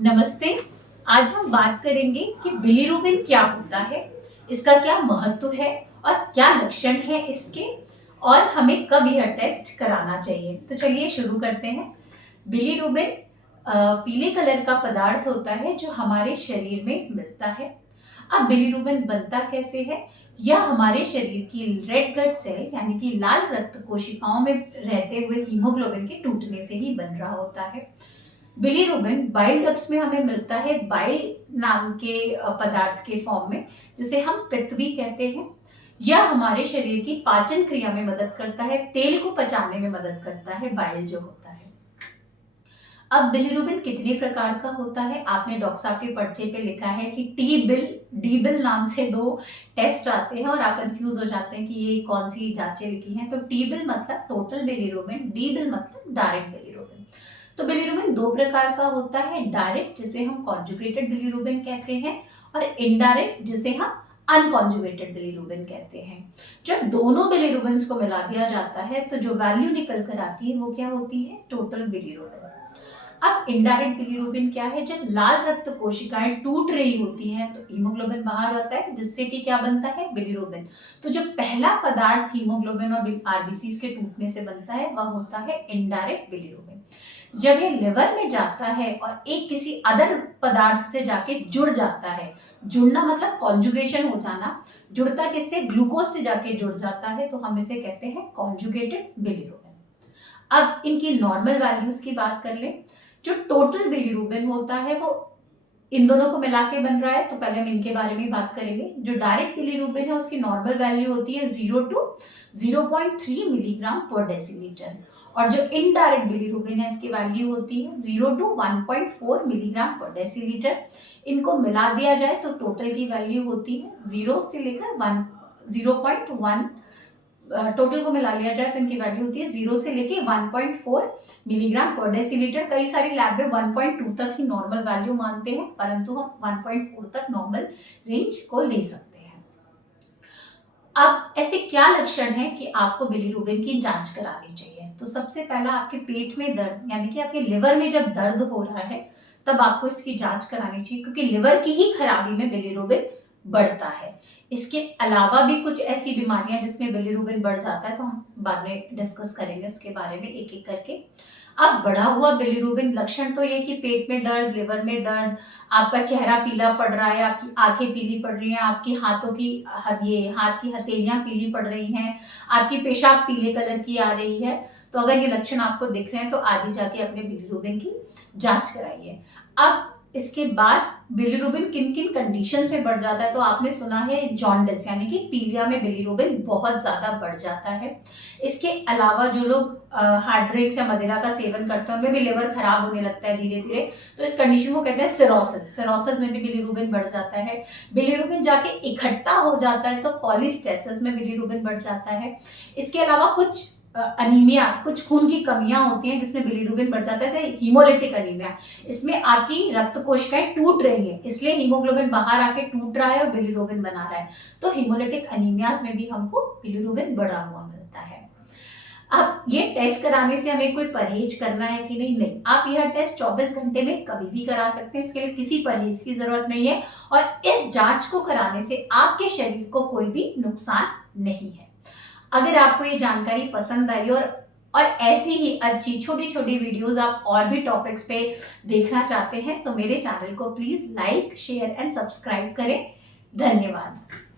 नमस्ते। आज हम बात करेंगे कि बिलीरुबिन क्या होता है, इसका क्या महत्व है और क्या लक्षण है इसके, और हमें कब यह टेस्ट कराना चाहिए। तो चलिए शुरू करते हैं। बिलीरुबिन पीले कलर का पदार्थ होता है जो हमारे शरीर में मिलता है। अब बिलीरुबिन बनता कैसे है? यह हमारे शरीर की रेड ब्लड सेल यानी कि लाल रक्त कोशिकाओं में रहते हुए हीमोग्लोबिन के टूटने से ही बन रहा होता है। बिलीरुबिन बाइल डक्ट्स में हमें मिलता है बाइल नाम के पदार्थ के फॉर्म में, जिसे हम पित्त भी कहते हैं। यह हमारे शरीर की पाचन क्रिया में मदद करता है, तेल को पचाने में मदद करता है बाइल जो होता है। अब बिलीरुबिन कितने प्रकार का होता है? आपने डॉक्टर साहब के पर्चे पे लिखा है कि टी बिल डी बिल नाम से 2 टेस्ट आते हैं और आप कंफ्यूज हो जाते हैं कि ये कौन सी जांचें लिखी हैं। तो टी बिल मतलब टोटल बिलीरुबिन, डी बिल मतलब डायरेक्ट बिलीरुबिन। तो बिलीरुबिन 2 प्रकार का होता है, डायरेक्ट जिसे हम कॉन्जुगेटेड बिलीरुबिन कहते हैं और इनडायरेक्ट जिसे हम अनकॉन्जुगेटेड बिलीरुबिन कहते हैं। जब दोनों बिलीरुबिन को मिला दिया जाता है तो जो वैल्यू निकल कर आती है वो क्या होती है? Total bilirubin. अब इनडायरेक्ट बिलीरुबिन क्या है? जब लाल रक्त कोशिकाएं टूट रही होती हैं तो हीमोग्लोबिन बाहर आता है, जिससे कि क्या बनता है? बिलीरुबिन। तो जो पहला पदार्थ हीमोग्लोबिन और आरबीसी के टूटने से बनता है वह होता है इनडायरेक्ट बिलीरुबिन। जब ये लिवर में जाता है और एक किसी अदर पदार्थ से जाके जुड़ जाता है, जुड़ना मतलब कॉन्जुगेशन हो जाना, जुड़ता किससे? ग्लूकोज से जाके जुड़ जाता है, तो हम इसे कहते हैं कॉन्जुगेटेड बिलीरुबिन। अब इनकी नॉर्मल वैल्यूज की बात कर लें। जो टोटल बिलीरुबिन होता है वो इन दोनों को मिला के बन रहा है, तो पहले हम इनके बारे में बात करेंगे। जो डायरेक्ट बिलीरुबिन है उसकी नॉर्मल वैल्यू होती है 0 to 0.3 मिलीग्राम पर डेसीलीटर, और जो इनडायरेक्ट बिलीरुबिन है इसकी वैल्यू होती है 0 to 1.4 मिलीग्राम पर डेसीलीटर। इनको मिला दिया जाए तो टोटल की वैल्यू होती है 0 से लेकर 0.1। टोटल को मिला लिया जाए तो इनकी वैल्यू होती है 0 से लेके 1.4 मिलीग्राम पर डेसीलीटर। कई सारी लैब में 1.2 तक ही नॉर्मल वैल्यू मानते हैं, परंतु हम 1.4 तक नॉर्मल रेंज को ले सकते हैं। अब ऐसे क्या लक्षण हैं कि आपको बिलीरुबिन की जांच करानी चाहिए? तो सबसे पहला, आपके पेट में दर्द यानी कि आपके लिवर में जब दर्द हो रहा है तब आपको इसकी जांच करानी चाहिए, क्योंकि लिवर की ही खराबी में बिलीरुबिन बढ़ता है। इसके अलावा भी कुछ ऐसी बीमारियां जिसमें बिलीरुबिन बढ़ जाता है, तो हम बाद में डिस्कस करेंगे उसके बारे में एक एक करके। अब बढ़ा हुआ बिलीरुबिन लक्षण तो ये कि पेट में दर्द, लिवर में दर्द, आपका चेहरा पीला पड़ रहा है, आपकी आंखें पीली पड़ रही हैं, आपकी हाथों की ये हाथ की हथेलियां पीली पड़ रही हैं, आपकी पेशाब पीले कलर की आ रही है। तो अगर ये लक्षण आपको दिख रहे हैं तो आगे जाके अपने बिलीरुबिन की जांच कराइए। अब इसके बाद बिलीरुबिन किन किन कंडीशन में बढ़ जाता है? तो आपने सुना है जॉन्डिस यानी कि पीलिया में बिलीरुबिन बहुत ज्यादा बढ़ जाता है। इसके अलावा जो लोग हार्ड ड्रिंक्स या मदिरा का सेवन करते हैं उनमें भी लिवर खराब होने लगता है धीरे धीरे, तो इस कंडीशन को कहते हैं सिरोसिस। सिरोसिस में भी बिलीरुबिन बढ़ जाता है। बिलीरुबिन जाके इकट्ठा हो जाता है तो कॉलिस्टेसिस में बिलीरुबिन बढ़ जाता है। इसके अलावा कुछ अनीमिया, कुछ खून की कमियां होती हैं जिसमें बिलीरुबिन बढ़ जाता है, जैसे हीमोलिटिक अनीमिया। इसमें आपकी रक्त कोशिकाएं टूट रही है, इसलिए हीमोग्लोबिन बाहर आके टूट रहा है और बिलीरुबिन बना रहा है। तो हीमोलिटिक अनीमियाज में भी हमको बिलीरुबिन बढ़ा हुआ मिलता है। अब ये टेस्ट कराने से हमें कोई परहेज करना है कि नहीं? नहीं, आप यह टेस्ट 24 घंटे में कभी भी करा सकते हैं, इसके लिए किसी परहेज की जरूरत नहीं है, और इस जांच को कराने से आपके शरीर को कोई भी नुकसान नहीं है। अगर आपको ये जानकारी पसंद आई और ऐसी ही अच्छी छोटी छोटी वीडियोस आप और भी टॉपिक्स पे देखना चाहते हैं तो मेरे चैनल को please like, share and subscribe करें। धन्यवाद।